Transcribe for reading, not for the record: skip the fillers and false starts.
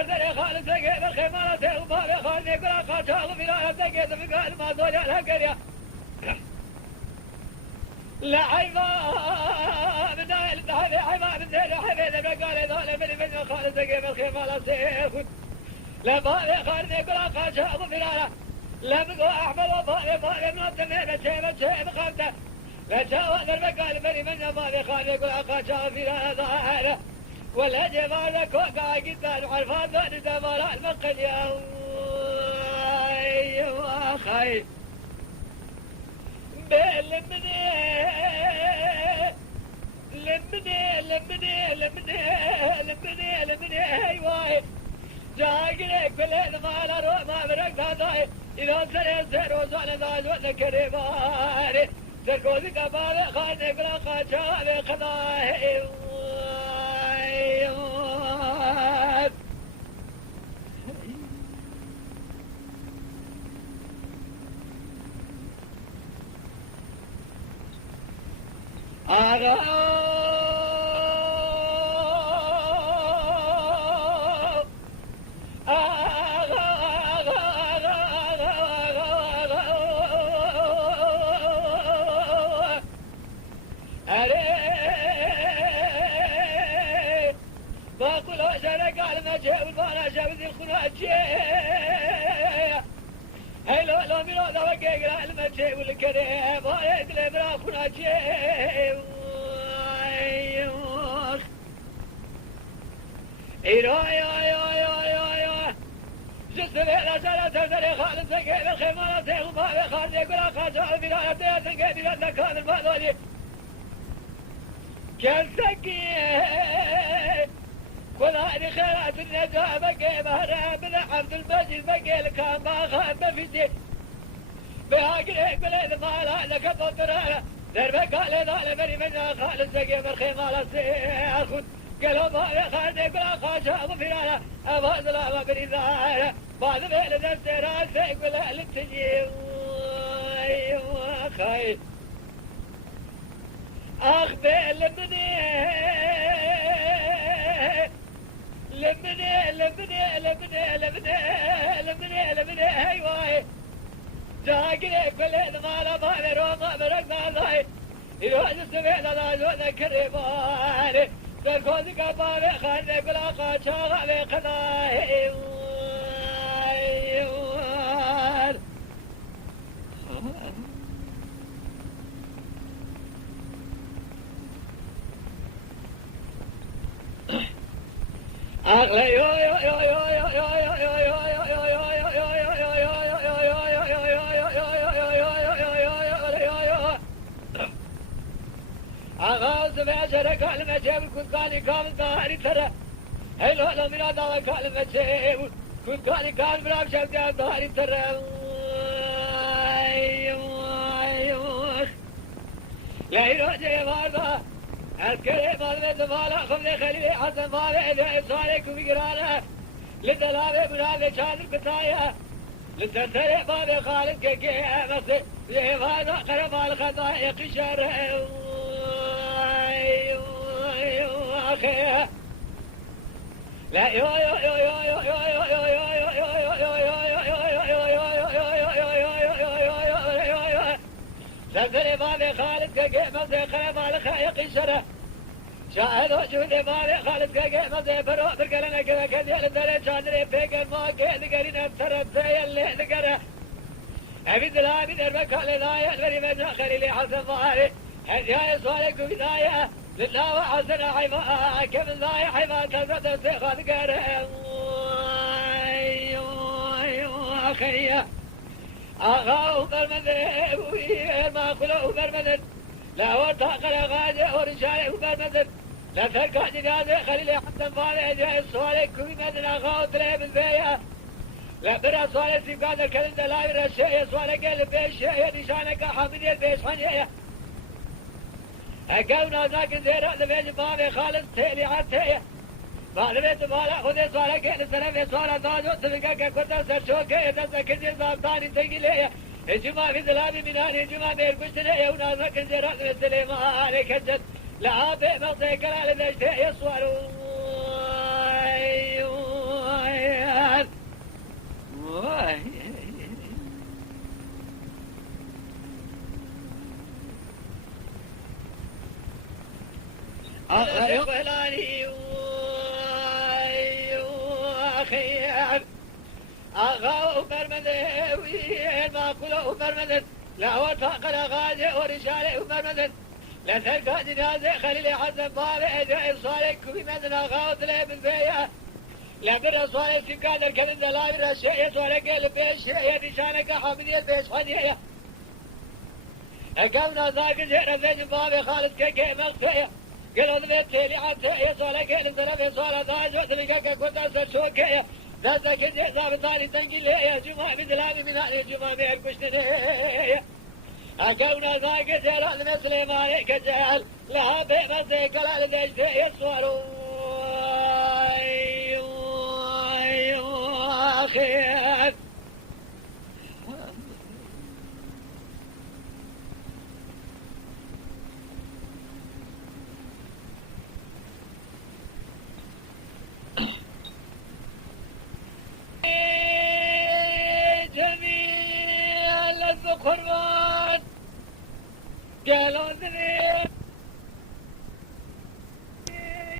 لتردني خالد سقيت الخيمانة وبابي خالدي قرا قاتل بلا سقيت بقال ما زوج الهقرية لا حيفا من دايل الحبي حيفا من دايل الحبي بقال ذول من خالد سقيت الخيمانة سيخ لا بابي خالدي قرا قاتل بلا لا بقوا أحمد وبابي من الدمين شيب خالده لا جاوز المقال بني من بابي خالدي قرا قاتل بلا ظاهره ولا جمالك وقع قدام عرفان ذات دمار المقل يا أخي لمني هيواي جاقلك بالليل ما روح ما برق هذاي إذا سير وزعنا ذات وذكر باري تركوذي كباري خاني قرا خاشالي خضاي باقول أشارك على ما جاء والبانا جاء ذي خناجي هاي لو ميرو ذا وقيق على ما جاء والكريم هاي يدلي برا خناجي إيرو جسد بيلا سنة تزري خالد سقيب الخيمانة سيغم بابي خالد يقول أخاصة البلاية تيسن قيد لأنك كان المهدولي كان سقيب وذاني خيرات النجاة بقي بهرها من عبد المجيد بقي لكان باخذ ما في دين بهاقريك بليل مالا لك بطرها دربك قال ذال بني من خالد سقيب الخيمانة سيخد قالوا بابي خالد يقول أخاصة غفرانا أبهد الله بني ذالا بعد بيل دستيران سيقول أهل التجيب أخي أخ بيل لمني هيواي جاقليك بالليل مالا بابي روما برق ذاي يروح السبيل لا ذكر باري تركوذي كبابي خالد يقول أخاصة غفرانا أغاز بعشرة كلمة جيب كنت قالي كامل ظاهري ترى هلو لو من هذا كلمة جيب كنت قالي كامل براب شبكة ظاهري ترى لا يروح جيب هذا عسكري مالي زمالة خمني خليلي حسن مالي إذا إصاليك وبقرانا للدلابي منابي شان القطايا للتنسري مالي خالد كيكي مصي جيب هذا قرب الخضايا قشر أخي لا يو يو يو يو يو يو يو سكري مالي خالد كيكي مصي قرب الخضايا قشر شاهدوا جودي مالي خالد كاقي مضي برو برقلنا كذا كذي لدري شادري بيقل موكي ذكرين افترت زي اللي ذكره عبد الله من اربك لنايا الغريب من خليلي حسن ظهري هدياي صالك بداية لله وحسن حيفا كم ضايع حيفا كذبت السيخة ذكره أخي أخاه برمذن ما خلوه برمذن لا ورتاقل غادي ورجالي برمذن لا تلقى جنازة خليلي حسن فالي جاي الصوالي كوي مدن أخاه تلي من ذيها لا برا صوالي سيبقان الكلمة لا برا الشيء صوالي قلب بيش نشانك حامدي البيش حنية أقونا ذاك الزيرة لبيج بابي خالص تيلي عالتية بعد بيت بالا خذي صوالي قيل سنة في صوالي دازو تبقى كنت سرشوكي يتسا كنجي زابطاني تقلية الجماع في ظلامي مناني الجماع بيركشتني يونا ذاك الزيرة لبيج عليك الجد لا بي مصيك لا لبيجتي يصوالو فلاني وخير أغاو برمده وين ما كله برمده لا وطاق لا غازي ورجاله برمده لا تلقى جنازة خليل حسن بابه إذا إصالك بمدن أغاو تلي بالبيئة لكن إصالك كادر كذن دلائر الشيء إصالك البيش يدشانك حمدي البيش حدية أقلنا ذاك جئنا ذي بابه خالد كي مغفية قالوا ذي تيلي عطية إصالك إنسان إصالة ذاك تلقاك كنت أسر شوكية ذاتك جئ ذاب ثاني تنقل يا جماعة بدلام من هذه الجماعة بيكبشتني أكونا ذاك جلال مثل ما يكجل لها بمسك الألجيش يسوالوا خير جميل القربان قالوا ذني